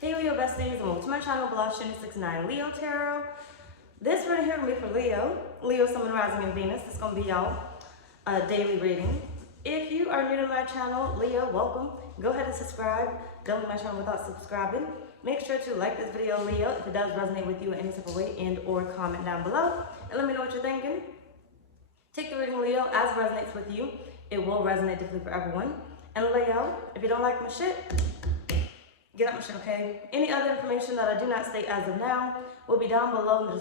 Hey Leo besties, and welcome to my channel, blahscrystalsale Leo Tarot. This reading here will be for Leo. Leo, Sun, Rising, and Venus. It's going to be y'all daily reading. If you are new to my channel, Leo, welcome. Go ahead and subscribe. Don't leave my channel without subscribing. Make sure to like this video, Leo, if it does resonate with you in any type of way, and or comment down below. And let me know what you're thinking. Take the reading, Leo, as it resonates with you. It will resonate differently for everyone. And Leo, if you don't like my shit, get out my shit, okay? Any other information that I do not state as of now will be down below in the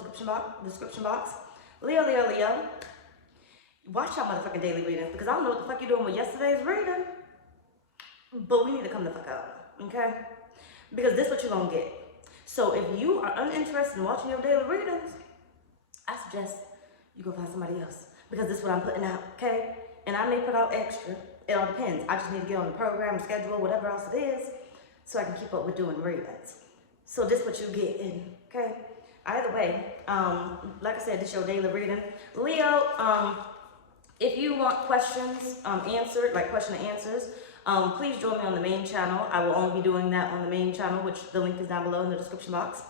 description box. Leo, watch your motherfucking daily readings, because I don't know what the fuck you're doing with yesterday's reading, but we need to come the fuck out, okay? Because this is what you're gonna get. So if you are uninterested in watching your daily readings, I suggest you go find somebody else, because this is what I'm putting out, okay? And I may put out extra. It all depends. I just need to get on the program, schedule, whatever else it is, so I can keep up with doing readings. So this is what you get in, okay? Either way, like I said, this is your daily reading. Leo, if you want questions answered, like question and answers, please join me on the main channel. I will only be doing that on the main channel, which the link is down below in the description box.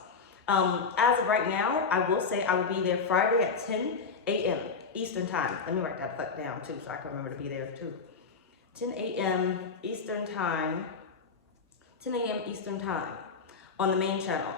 As of right now, I will say I will be there Friday at 10 a.m. Eastern time. Let me write that fuck down too, so I can remember to be there too. 10 a.m. Eastern time. 10 a.m. Eastern time on the main channel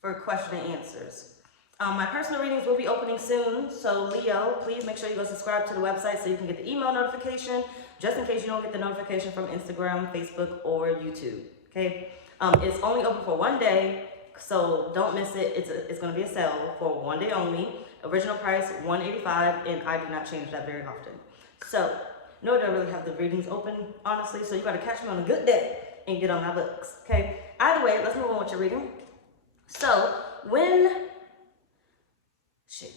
for question and answers. My personal readings will be opening soon, so Leo, please make sure you go subscribe to the website so you can get the email notification, just in case you don't get the notification from Instagram, Facebook, or YouTube, okay? It's only open for one day, so don't miss it. It's going to be a sale for one day only. Original price, $185, and I do not change that very often. So, nor do I really have the readings open, honestly, so you got to catch me on a good day and get on my books, okay? Either way, let's move on with your reading. So,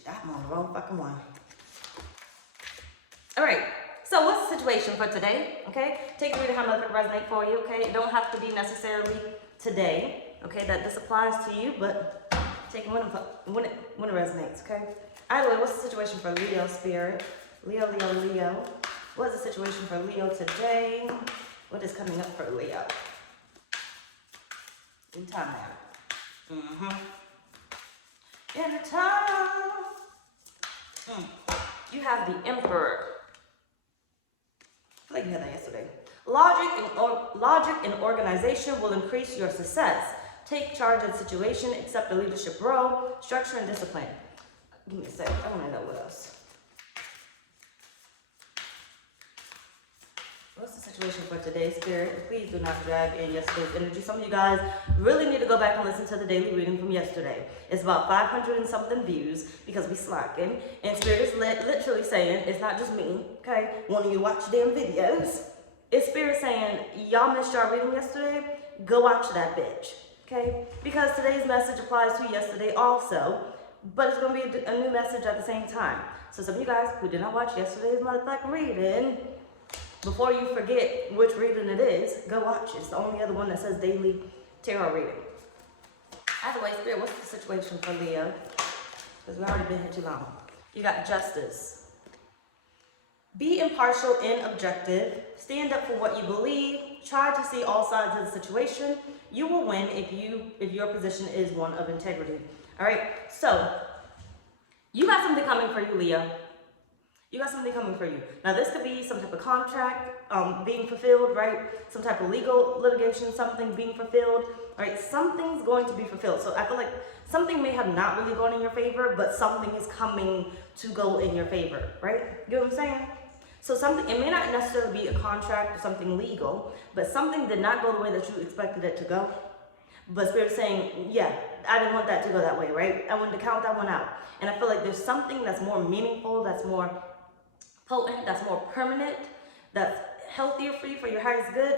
I'm on the wrong fucking one. All right, so what's the situation for today, okay? Take a reading how much it resonate for you, okay? It don't have to be necessarily today, okay? That this applies to you, but take it when it resonates, okay? Either way, what's the situation for Leo spirit? Leo. What's the situation for Leo today? What is coming up for Leo? In time now. In time. You have the Emperor. I feel like you had that yesterday. Logic and organization will increase your success. Take charge of the situation, accept a leadership role, structure and discipline. Give me a sec. I want to know what else. What's the situation for today's spirit? Please do not drag in yesterday's energy. Some of you guys really need to go back and listen to the daily reading from yesterday. It's about 500 and something views because we slacking. And spirit is literally saying, it's not just me, okay? One of you watch damn videos. It's spirit saying, y'all missed y'all reading yesterday? Go watch that bitch, okay? Because today's message applies to yesterday also, but it's going to be a new message at the same time. So some of you guys who did not watch yesterday's motherfucking reading, before you forget which reading it is, go watch it. It's the only other one that says daily tarot reading. Either way, spirit, what's the situation for Leo? Because we've already been here too long. You got justice. Be impartial and objective. Stand up for what you believe. Try to see all sides of the situation. You will win if your position is one of integrity. All right. So you got something coming for you, Leo. You got something coming for you. Now, this could be some type of contract being fulfilled, right? Some type of legal litigation, something being fulfilled, right? Something's going to be fulfilled. So I feel like something may have not really gone in your favor, but something is coming to go in your favor, right? You know what I'm saying? So it may not necessarily be a contract or something legal, but something did not go the way that you expected it to go. But Spirit's saying, yeah, I didn't want that to go that way, right? I wanted to count that one out. And I feel like there's something that's more meaningful, that's more potent, that's more permanent, that's healthier for you, for your highest good,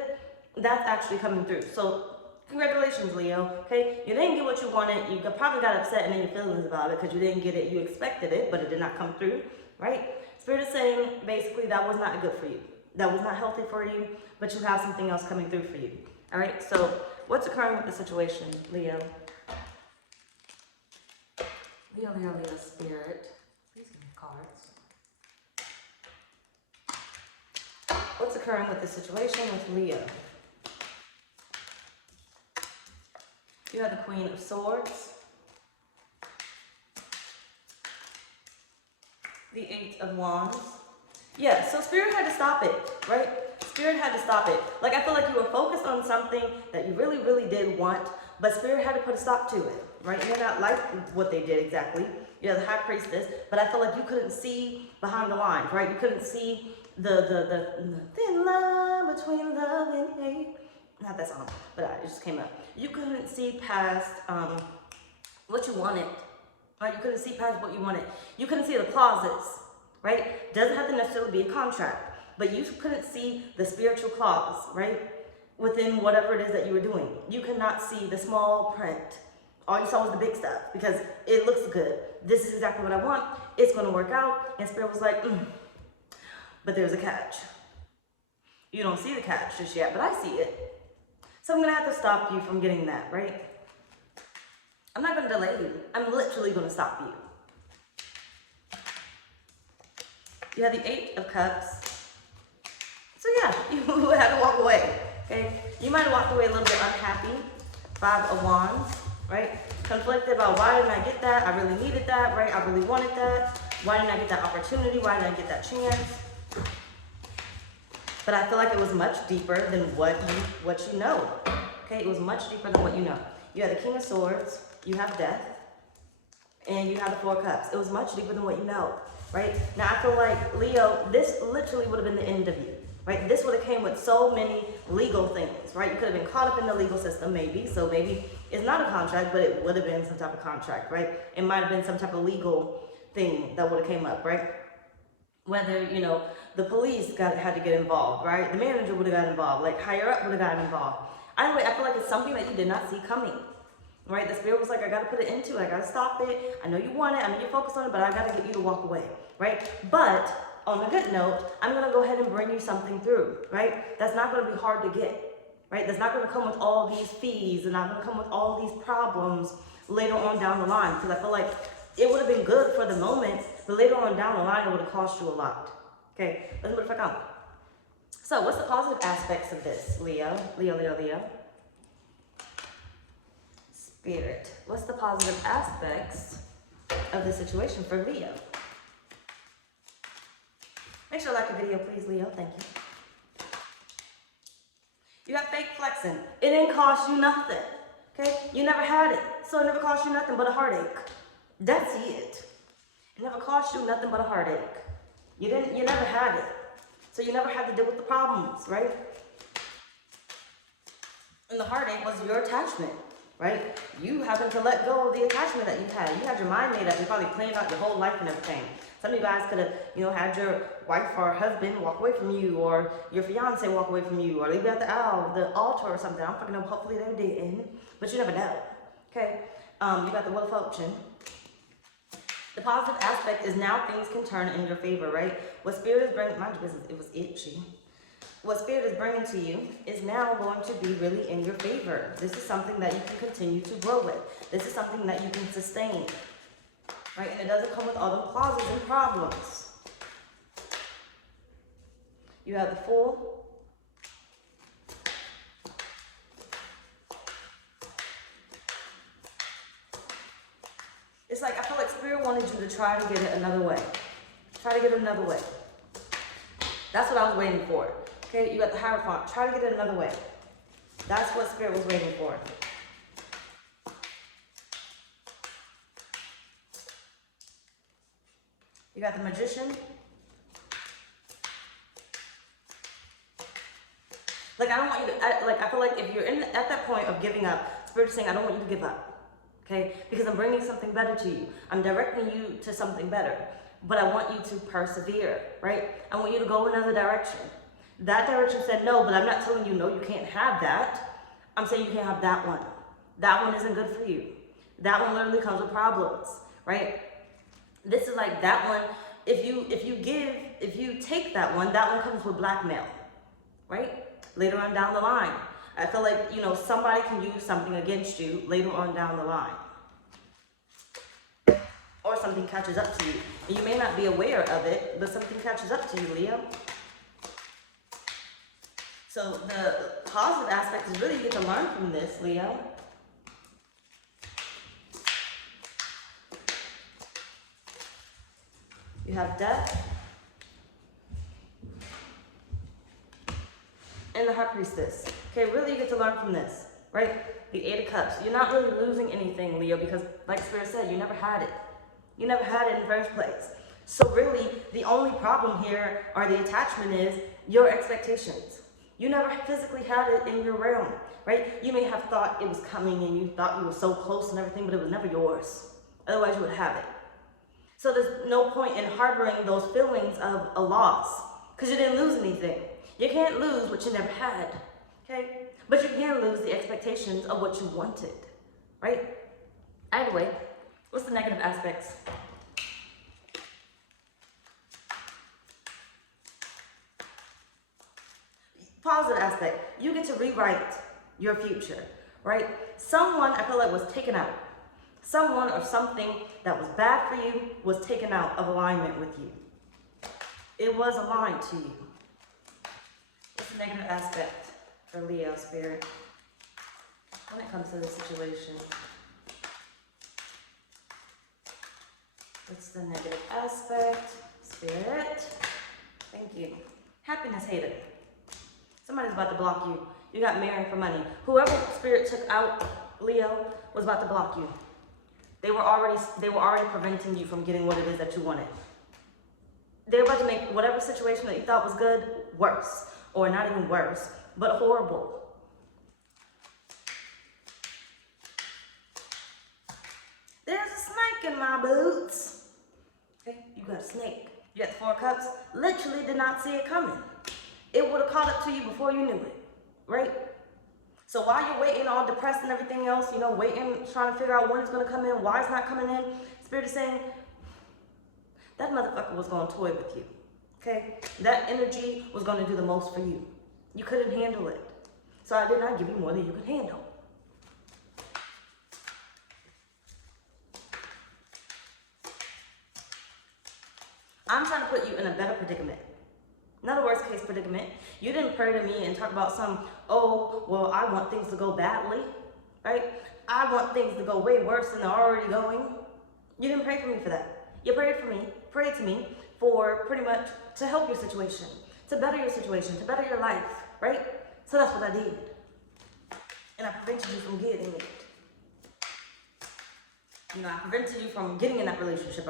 that's actually coming through. So congratulations, Leo, okay? You didn't get what you wanted. You probably got upset and in your feelings about it because you didn't get it. You expected it, but it did not come through, right? Spirit is saying, basically, that was not good for you. That was not healthy for you, but you have something else coming through for you, all right? So what's occurring with the situation, Leo? Leo, Spirit. Please give me cards. What's occurring with the situation with Leo? You have the Queen of Swords, the Eight of Wands. Yeah, so Spirit had to stop it, right? Spirit had to stop it. Like, I feel like you were focused on something that you really, really did want, but Spirit had to put a stop to it, right? You may not like what they did exactly. You're the High Priestess, but I feel like you couldn't see behind the lines, right? You couldn't see the thin line between love and hate. Not that song, but it just came up. You couldn't see past what you wanted, right? You couldn't see past what you wanted. You couldn't see the clauses, right? Doesn't have to necessarily be a contract, but you couldn't see the spiritual clause, right? Within whatever it is that you were doing. You could not see the small print. All you saw was the big stuff because it looks good. This is exactly what I want. It's going to work out. And Spirit was like, but there's a catch. You don't see the catch just yet, but I see it. So I'm going to have to stop you from getting that, right? I'm not going to delay you. I'm literally going to stop you. You have the Eight of Cups. So yeah, you had to walk away, okay? You might have walked away a little bit unhappy. Five of Wands, right? Conflicted about why didn't I get that? I really needed that, right? I really wanted that. Why didn't I get that opportunity? Why didn't I get that chance? But I feel like it was much deeper than what you know, okay? It was much deeper than what you know. You have the King of Swords, you have Death, and you have the Four of Cups. It was much deeper than what you know, right? Now, I feel like, Leo, this literally would have been the end of you, right? This would have came with so many legal things, right? You could have been caught up in the legal system, maybe. So maybe it's not a contract, but it would have been some type of contract, right? It might have been some type of legal thing that would have came up, right? Whether, you know, the police had to get involved, right? The manager would have got involved, like higher up would have gotten involved. Either way, I feel like it's something that you did not see coming, right? The Spirit was like, I got to put it into it. I got to stop it. I know you want it. I know you're focused on it, but I got to get you to walk away, right? But on a good note, I'm going to go ahead and bring you something through, right? That's not going to be hard to get, right? That's not going to come with all these fees and not going to come with all these problems later on down the line, because I feel like it would have been good for the moment, but later on down the line, it would have cost you a lot. Okay, let's move the fuck on. So, what's the positive aspects of this, Leo? Leo. Spirit. What's the positive aspects of this situation for Leo? Make sure you like the video, please, Leo. Thank you. You got fake flexing. It didn't cost you nothing. Okay? You never had it. So it never cost you nothing but a heartache. That's it. It never cost you nothing but a heartache. You never had it. So you never had to deal with the problems, right? And the heartache was your attachment, right? You having to let go of the attachment that you had. You had your mind made up. You probably planned out your whole life and everything. Some of you guys could have, had your wife or husband walk away from you, or your fiance walk away from you, or leave you at the altar or something. I don't fucking know. Hopefully they didn't, but you never know. Okay? You got the Wheel of Fortune. The positive aspect is now things can turn in your favor, right? What Spirit is bringing, mind your business, it was itchy. What Spirit is bringing to you is now going to be really in your favor. This is something that you can continue to grow with. This is something that you can sustain, right? And it doesn't come with all the clauses and problems. You have the Fool. It's like, I feel like Spirit wanted you to try to get it another way. Try to get it another way. That's what I was waiting for. Okay, you got the Hierophant. Try to get it another way. That's what Spirit was waiting for. You got the Magician. Like, I don't want you to, I feel like if you're at that point of giving up, Spirit is saying, I don't want you to give up. Okay, because I'm bringing something better to you. I'm directing you to something better, but I want you to persevere, right? I want you to go another direction. That direction said no, but I'm not telling you no, you can't have that. I'm saying you can't have that one. That one isn't good for you. That one literally comes with problems, right? This is like that one. If you take that one comes with blackmail, right? Later on down the line. I feel like, somebody can use something against you later on down the line. Or something catches up to you. And you may not be aware of it, but something catches up to you, Leo. So the positive aspect is really you get to learn from this, Leo. You have death. And the High Priestess. Okay, really you get to learn from this, right? The Eight of Cups. You're not really losing anything, Leo, because like Spirit said, you never had it. You never had it in the first place. So really, the only problem here, or the attachment, is your expectations. You never physically had it in your realm, right? You may have thought it was coming and you thought you were so close and everything, but it was never yours. Otherwise, you would have it. So there's no point in harboring those feelings of a loss because you didn't lose anything. You can't lose what you never had, okay? But you can lose the expectations of what you wanted, right? Either way, what's the negative aspects? Positive aspect, you get to rewrite your future, right? Someone, I feel like, was taken out. Someone or something that was bad for you was taken out of alignment with you. It was aligned to you. What's the negative aspect for Leo, Spirit, when it comes to this situation? What's the negative aspect, Spirit? Thank you. Happiness hater. Somebody's about to block you. You got married for money. Whoever Spirit took out, Leo, was about to block you. They were already preventing you from getting what it is that you wanted. They were about to make whatever situation that you thought was good worse, or not even worse, but horrible. There's a snake in my boots. Okay, you got a snake. You got the Four of Cups. Literally did not see it coming. It would have caught up to you before you knew it, right? So while you're waiting, all depressed and everything else, you know, waiting, trying to figure out when it's going to come in, why it's not coming in, Spirit is saying, that motherfucker was going to toy with you, okay? That energy was going to do the most for you. You couldn't handle it. So I did not give you more than you could handle. I'm trying to put you in a better predicament. Not a worst case predicament. You didn't pray to me and talk about some, oh, well, I want things to go badly, right? I want things to go way worse than they're already going. You didn't pray for me for that. You prayed to me for pretty much to help your situation, to better your situation, to better your life, right? So that's what I did. And I prevented you from getting it. You know, I prevented you from getting in that relationship.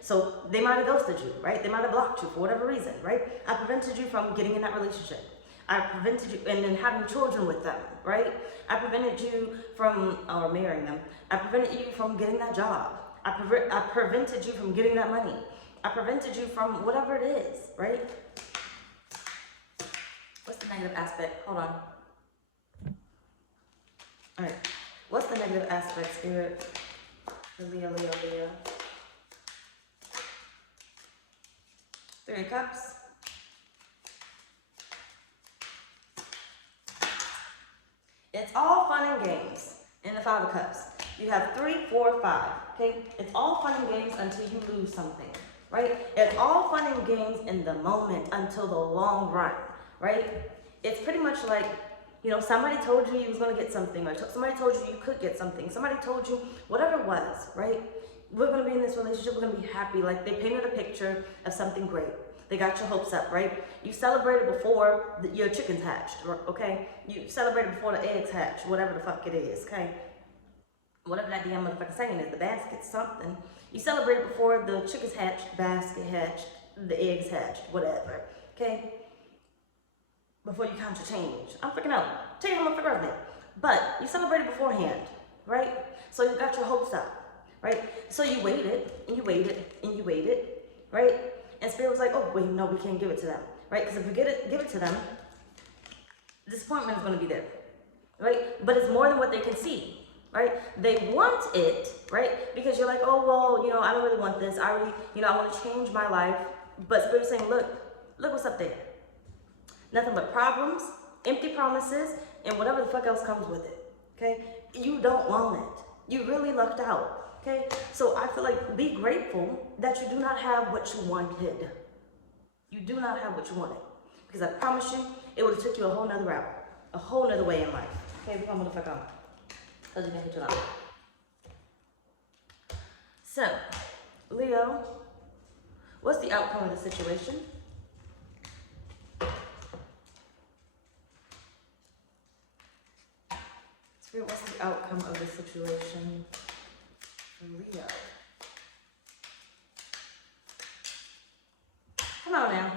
So they might have ghosted you, right? They might have blocked you for whatever reason, right? I prevented you from getting in that relationship. I prevented you, and then having children with them, right? I prevented you from, or marrying them. I prevented you from getting that job. I prevented you from getting that money. I prevented you from whatever it is, right? What's the negative aspect? Hold on. All right. What's the negative aspect, Spirit? Leo. Three of Cups. It's all fun and games in the Five of Cups. You have 3, 4, 5, okay? It's all fun and games until you lose something, right? It's all fun and games in the moment until the long run, right? It's pretty much like, you know, somebody told you was going to get something, or somebody told you could get something. Somebody told you whatever it was, right? We're going to be in this relationship. We're going to be happy. Like, they painted a picture of something great. They got your hopes up, right? You celebrated before your chickens hatched, okay? You celebrated before the eggs hatched, whatever the fuck it is, okay? Whatever that damn motherfucking saying is, the basket, something. You celebrated before the chickens hatched, basket hatched, the eggs hatched, whatever, okay? Before you count your change. I'm freaking out. Tell you how much figure out. But you celebrated beforehand, right? So you got your hopes up, right? So you waited, and you waited, and you waited, right? And Spirit was like, oh, wait, no, we can't give it to them, right? Because if we give it to them, disappointment is going to be there, right? But it's more than what they can see, right? They want it, right? Because you're like, oh, well, you know, I don't really want this. I already, you know, I want to change my life. But Spirit's saying, look what's up there. Nothing but problems, empty promises, and whatever the fuck else comes with it, okay? You don't want it. You really lucked out, okay? So I feel like be grateful that you do not have what you wanted. You do not have what you wanted. Because I promise you, it would have took you a whole nother route, a whole nother way in life. Okay, we're gonna motherfucker on. Because you're gonna hit your life. So, Leo, What's the outcome of the situation? Spirit, what's the outcome of the situation for Leo? Come on now.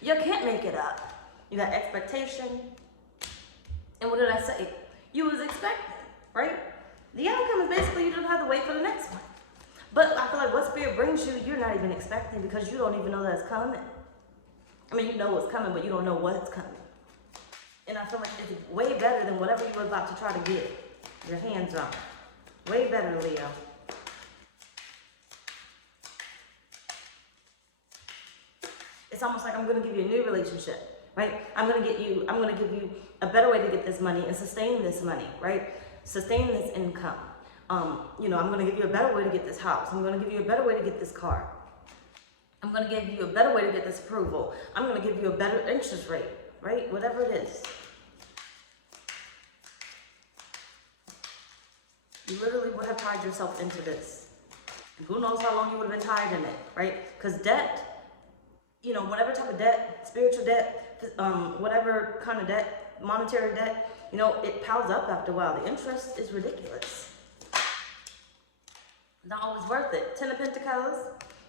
You can't make it up. You got expectation. And what did I say? You was expecting, right? The outcome is basically you don't have to wait for the next one. But I feel like what Spirit brings you, you're not even expecting because you don't even know that it's coming. I mean, you know what's coming, but you don't know what's coming. And I feel like it's way better than whatever you were about to try to get your hands on. Way better, Leo. It's almost like I'm going to give you a new relationship, right? I'm going to give you a better way to get this money and sustain this money, right? Sustain this income. I'm going to give you a better way to get this house. I'm going to give you a better way to get this car. I'm going to give you a better way to get this approval. I'm going to give you a better interest rate, right? Whatever it is. You literally would have tied yourself into this. And who knows how long you would have been tied in it, right? Because debt, whatever type of debt, spiritual debt, whatever kind of debt, monetary debt, it piles up after a while. The interest is ridiculous. Not always worth it. 10 of Pentacles.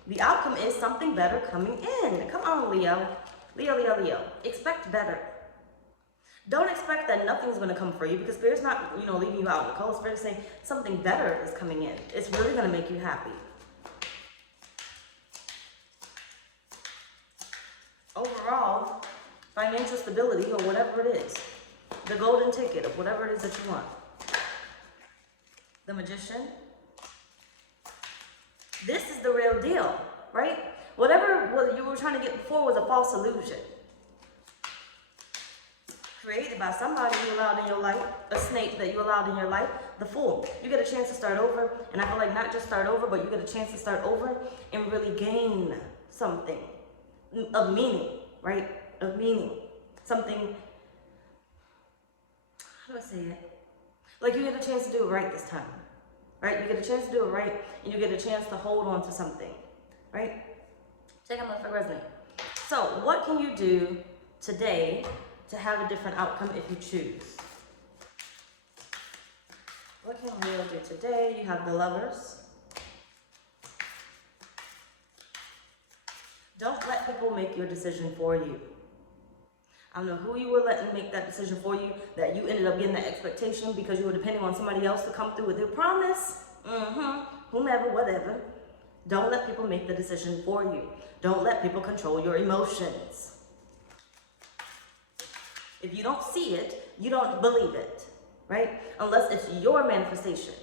The outcome is something better coming in. Come on, Leo. Leo. Expect better. Don't expect that nothing's going to come for you because Spirit's not, leaving you out in the cold. Spirit's saying something better is coming in. It's really going to make you happy. Overall, financial stability or whatever it is. The golden ticket of whatever it is that you want. The Magician. This is the real deal, right? Whatever you were trying to get before was a false illusion. Created by somebody you allowed in your life, a snake that you allowed in your life, the Fool. You get a chance to start over, and I feel like not just start over, but you get a chance to start over and really gain something of meaning, right? Of meaning. Something, how do I say it? Like you get a chance to do it right this time. Right? You get a chance to do it right, and you get a chance to hold on to something, right? Check out my resonate. So, what can you do today to have a different outcome if you choose? What can Leo do today? You have the Lovers. Don't let people make your decision for you. I don't know who you were letting make that decision for you, that you ended up getting that expectation because you were depending on somebody else to come through with your promise. Whomever, whatever. Don't let people make the decision for you. Don't let people control your emotions. If you don't see it, you don't believe it, right? Unless it's your manifestation.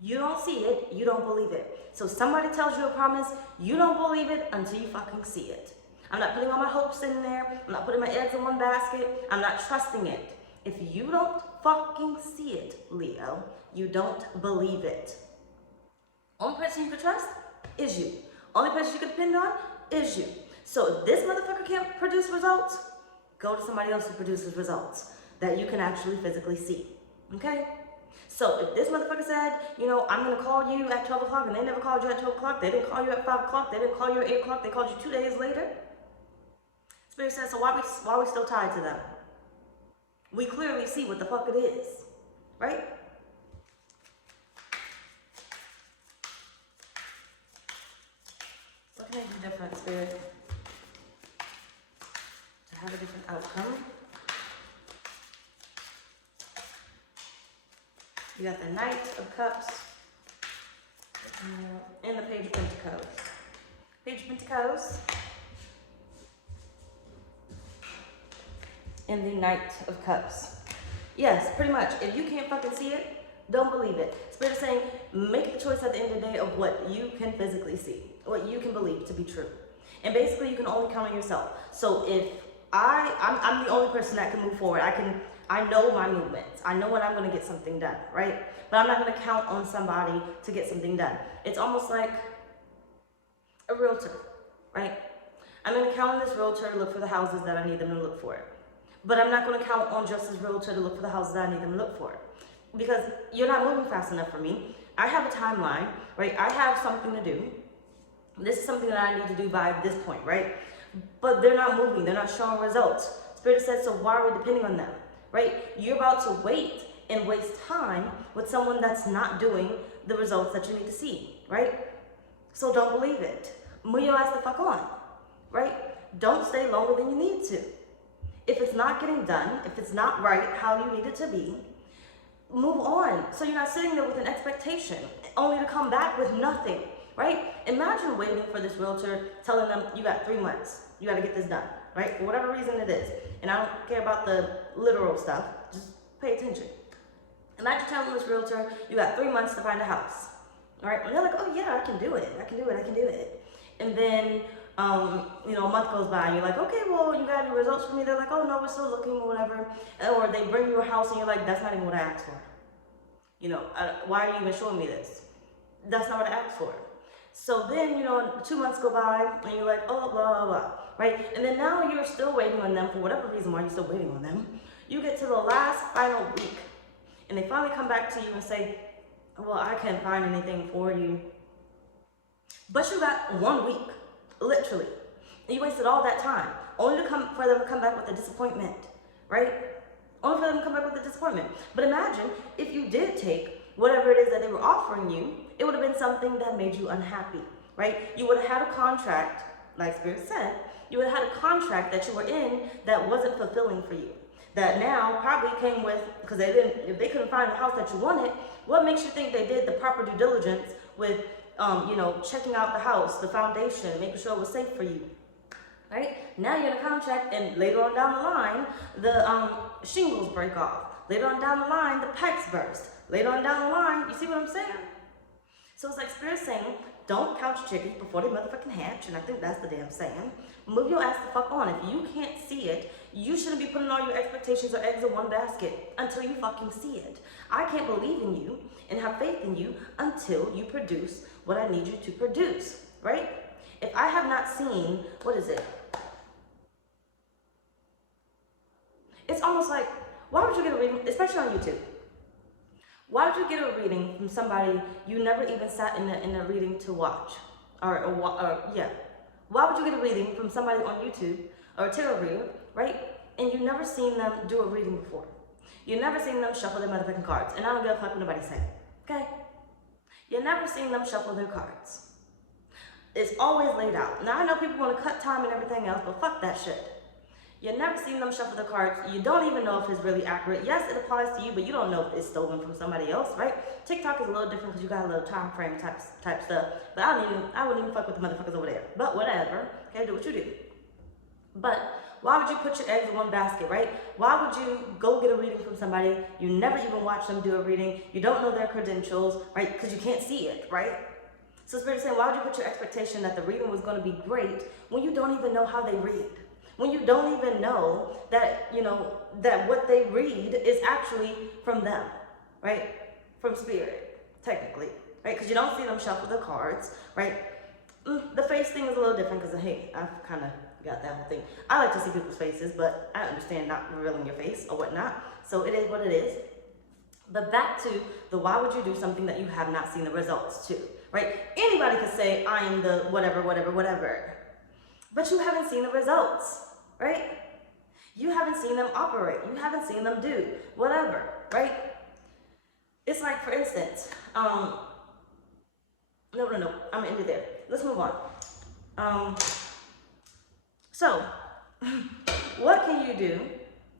You don't see it, you don't believe it. So somebody tells you a promise, you don't believe it until you fucking see it. I'm not putting all my hopes in there. I'm not putting my eggs in one basket. I'm not trusting it. If you don't fucking see it, Leo, you don't believe it. Only person you can trust is you. Only person you can depend on is you. So if this motherfucker can't produce results, go to somebody else who produces results that you can actually physically see. Okay? So if this motherfucker said, I'm going to call you at 12 o'clock and they never called you at 12 o'clock, they didn't call you at 5 o'clock, they didn't call you at 8 o'clock, they called you 2 days later. Spirit says, so why we still tied to them? We clearly see what the fuck it is, right? What can I do different, Spirit, to have a different outcome? You got the Knight of Cups and the Page of Pentacles. Page of Pentacles. And the Knight of Cups. Yes, pretty much. If you can't fucking see it, don't believe it. Spirit is saying, make the choice at the end of the day of what you can physically see, what you can believe to be true. And basically, you can only count on yourself. So if I'm the only person that can move forward. I know my movements. I know when I'm going to get something done, right? But I'm not going to count on somebody to get something done. It's almost like a realtor, right? I'm going to count on this realtor to look for the houses that I need them to look for. But I'm not going to count on just this realtor to look for the houses that I need them to look for. Because you're not moving fast enough for me. I have a timeline, right? I have something to do. This is something that I need to do by this point, right? But they're not moving, they're not showing results. Spirit says, so why are we depending on them, right? You're about to wait and waste time with someone that's not doing the results that you need to see, right? So don't believe it. Move your ass the fuck on, right? Don't stay longer than you need to. If it's not getting done, if it's not right how you need it to be, move on. So you're not sitting there with an expectation only to come back with nothing, right? Imagine waiting for this realtor, telling them you got 3 months, you got to get this done, right? For whatever reason it is. And I don't care about the literal stuff, just pay attention. Imagine telling this realtor you got 3 months to find a house, all right? And they're like, oh yeah, I can do it. And then, a month goes by and you're like, okay, well, you got any results for me? They're like, oh no, we're still looking or whatever. Or they bring you a house and you're like, that's not even what I asked for. Why are you even showing me this? That's not what I asked for. So then, 2 months go by and you're like, oh, blah, blah, blah, right? And then now you're still waiting on them for whatever reason why you're still waiting on them. You get to the last final week and they finally come back to you and say, well, I can't find anything for you. But you got 1 week, literally. And you wasted all that time, only for them to come back with a disappointment, right? Only for them to come back with a disappointment. But imagine if you did take whatever it is that they were offering you, it would have been something that made you unhappy, right? You would have had a contract, like Spirit said, you would have had a contract that you were in that wasn't fulfilling for you. That now probably came with, because if they couldn't find the house that you wanted, what makes you think they did the proper due diligence with, checking out the house, the foundation, making sure it was safe for you, right? Now you're in a contract, and later on down the line, the shingles break off. Later on down the line, the pipes burst. Later on down the line, you see what I'm saying? So it's like Spirit saying, don't count your chickens before they motherfucking hatch, and I think that's the damn saying. Move your ass the fuck on. If you can't see it, you shouldn't be putting all your expectations or eggs in one basket until you fucking see it. I can't believe in you and have faith in you until you produce what I need you to produce, right? If I have not seen, what is it? It's almost like, why would you get a reading, especially on YouTube? Why would you get a reading from somebody you never even sat in a reading to watch? Why would you get a reading from somebody on YouTube or a tarot reader, right? And you've never seen them do a reading before. You've never seen them shuffle their motherfucking cards. And I don't give a fuck what nobody say, okay? You've never seen them shuffle their cards. It's always laid out. Now I know people want to cut time and everything else, but fuck that shit. You've never seen them shuffle the cards. You don't even know if it's really accurate. Yes, it applies to you, but you don't know if it's stolen from somebody else, right? TikTok is a little different because you got a little time frame type stuff. But I wouldn't even fuck with the motherfuckers over there. But whatever. Okay, do what you do. But why would you put your eggs in one basket, right? Why would you go get a reading from somebody? You never even watch them do a reading. You don't know their credentials, right? Because you can't see it, right? So Spirit is saying, why would you put your expectation that the reading was going to be great when you don't even know how they read? When you don't even know that, that what they read is actually from them, right? From Spirit, technically, right? Because you don't see them shuffle the cards, right? The face thing is a little different because, hey, I've kind of got that whole thing. I like to see people's faces, but I understand not revealing your face or whatnot. So it is what it is. But back to the why would you do something that you have not seen the results to, right? Anybody could say, I am the whatever, whatever, whatever. But you haven't seen the results, right? You haven't seen them operate. You haven't seen them do whatever, right? It's like, for instance, no, I'm into there. Let's move on. So, what can you do,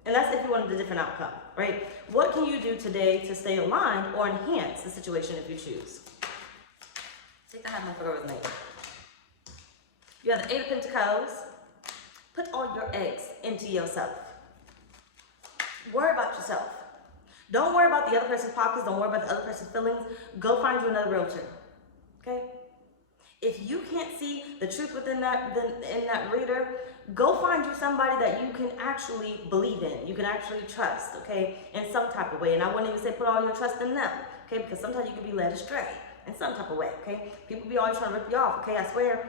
and that's if you wanted a different outcome, right? What can you do today to stay aligned or enhance the situation if you choose? Take the hand, I forgot his name. You have the 8 of Pentacles. Put all your eggs into yourself. Worry about yourself. Don't worry about the other person's pockets. Don't worry about the other person's feelings. Go find you another realtor. Okay? If you can't see the truth within that reader, go find you somebody that you can actually believe in. You can actually trust, okay, in some type of way. And I wouldn't even say put all your trust in them, okay, because sometimes you can be led astray in some type of way, okay? People be always trying to rip you off, okay? I swear,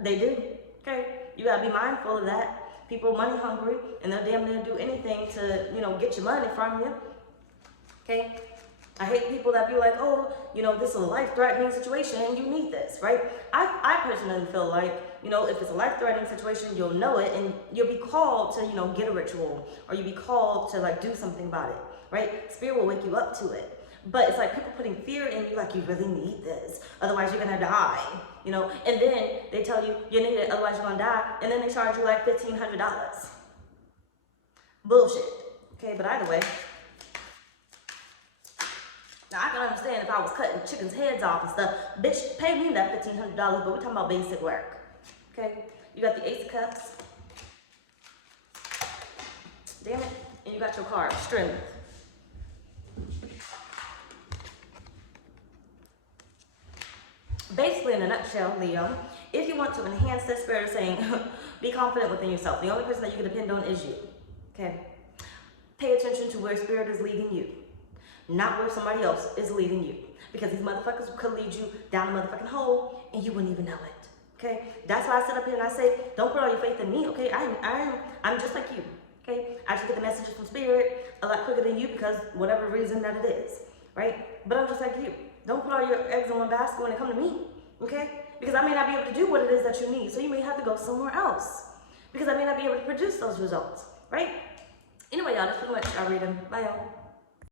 they do, okay? You gotta be mindful of that. People are money hungry, and they'll damn near do anything to, get your money from you, okay? I hate people that be like, oh, you know, this is a life-threatening situation and you need this, right? I personally feel like, you know, if it's a life-threatening situation, you'll know it and you'll be called to, you know, get a ritual, or you'll be called to like do something about it, right? Spirit will wake you up to it. But it's like people putting fear in you, like you really need this, otherwise you're gonna die, you know? And then they tell you you need it, otherwise you're gonna die, and then they charge you like $1,500. Bullshit, okay? But either way, now, I can understand if I was cutting chickens' heads off and stuff. Bitch, pay me that $1,500, but we're talking about basic work. Okay? You got the Ace of Cups. Damn it. And you got your card, Strength. Basically, in a nutshell, Leo, if you want to enhance that spirit of saying, be confident within yourself. The only person that you can depend on is you. Okay? Pay attention to where spirit is leading you, not where somebody else is leading you. Because these motherfuckers could lead you down a motherfucking hole and you wouldn't even know it. Okay? That's why I sit up here and I say, don't put all your faith in me, okay? I'm just like you. Okay? I just get the messages from spirit a lot quicker than you because whatever reason that it is. Right? But I'm just like you. Don't put all your eggs in one basket when it comes to me. Okay? Because I may not be able to do what it is that you need. So you may have to go somewhere else. Because I may not be able to produce those results. Right? Anyway, y'all, that's pretty much our reading. Bye, y'all.